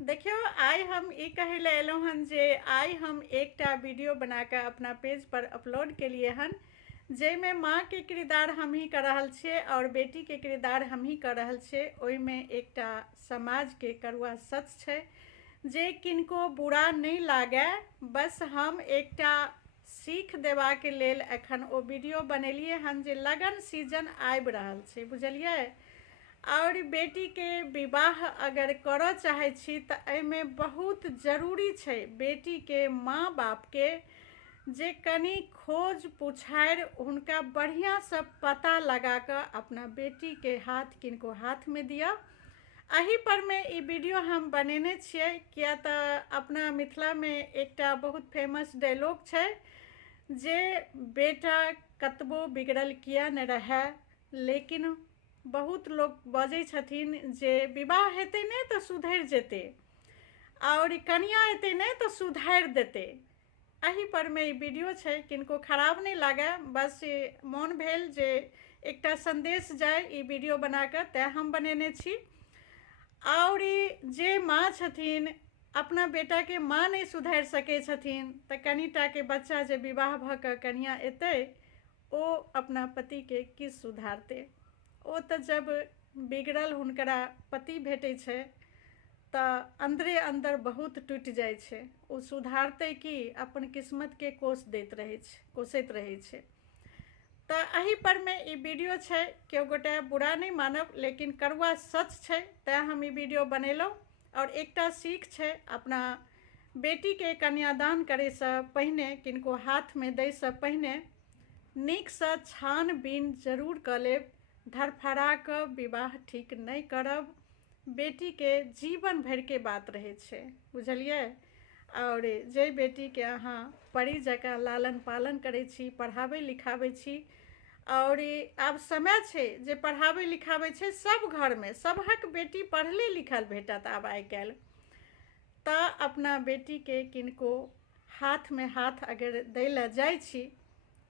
देखियो आइ हम ई कहे ले एलहुँ हन जे आइ हम एकटा वीडियो बनाकर अपना पेज पर अपलोड केलिए हन जेमे माँ के किरदार हम ही कर रहल छियै और बेटी के किरदार हम ही कर रहल छियै। ओहिमे एकटा समाज के कड़वा सच छै जे किनको बुरा नहीं लागे, बस हम एकटा सीख देवा के लेल एखन ओ वीडियो बनेलिए हन जे लगन सीजन आबि रहल छै, बुझलिए। और बेटी के विवाह अगर करऽ चाहे छी तो एहिमे बहुत जरूरी छै बेटी के माँ बाप के जे कनी खोज पुछारि हुनका बढ़िया से पता लगा कर अपना बेटी के हाथ किनको हाथ में दिया। एही पर में ई वीडियो हम बनेने छियै किया तऽ अपना मिथिला में एकटा बहुत फेमस डायलॉग छै जे बेटा कतबो बिगड़ल किया न रहे, लेकिन बहुत लोग बजै छथिन जे विवाह हेतै नहीं तो सुधरि जेतै और कनिया एतै नहीं तो सुधारि देतै। एही पर में ई वीडियो छै, किनको खराब नहीं लागे, बस मोन भेल जे एकटा संदेश जाय ई वीडियो बनाकर तैं हम बनेने छी। और जे माँ छथिन अपना बेटा के माँ नहीं सुधारि सकै छथिन तऽ कनिटा के बच्चा जे विवाह भऽ कऽ कनिया एतै ओ अपना पति के की सुधारतै। ओ तऽ जब बिगड़ल हुनकरा पति भेटै छै तऽ अंदरे अंदर बहुत टूटि जाइ छै। ओ सुधारतै कि अपन किस्मत के कोसैत रहै छै। तऽ एही पर में ई वीडियो छै, केओ गोटे बुरा नहीं मानब लेकिन कड़वा सच छै तैं हम ई वीडियो बनेलहुँ। और एकटा सीख छै, अपना बेटी के कन्यादान करे से पहिने किनको हाथ में दै से पहिने नीक से छानबीन जरूर कऽ लेब। धरफड़ा कऽ विवाह ठीक नहीं करब, बेटी के जीवन भर के बात रहे छै, बुझलिए। और जे बेटी के अहाँ परी जकाँ लालन पालन करै छी, पढ़ाबै लिखाबै छी, और आब समय छै जे पढ़ाबै लिखाबै छै सब घर में, सबहक बेटी पढ़ले लिखल भेटत आब आइ काल्हि। तऽ अपना बेटी के किनको हाथ में हाथ अगर दै लए जाइ छी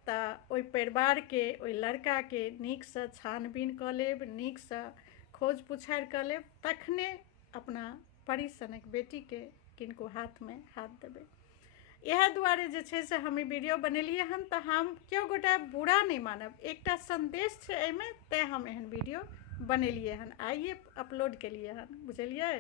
तऽ ओहि परिवार के ओहि लड़का के नीक से छानबीन कऽ लेब, नीक से खोज पुछारि कऽ लेब, तखने अपना परी सनक बेटी के किनको हाथ में हाथ देबै। इएह दुआरे जे छै से हम ई वीडियो बनेलिए हन तऽ हम केओ गोटे बुरा नहीं मानब, एकटा संदेश छै एहिमे तैं हम एहन वीडियो बनेलिए हन, आइए अपलोड केलिए हन, बुझलिए।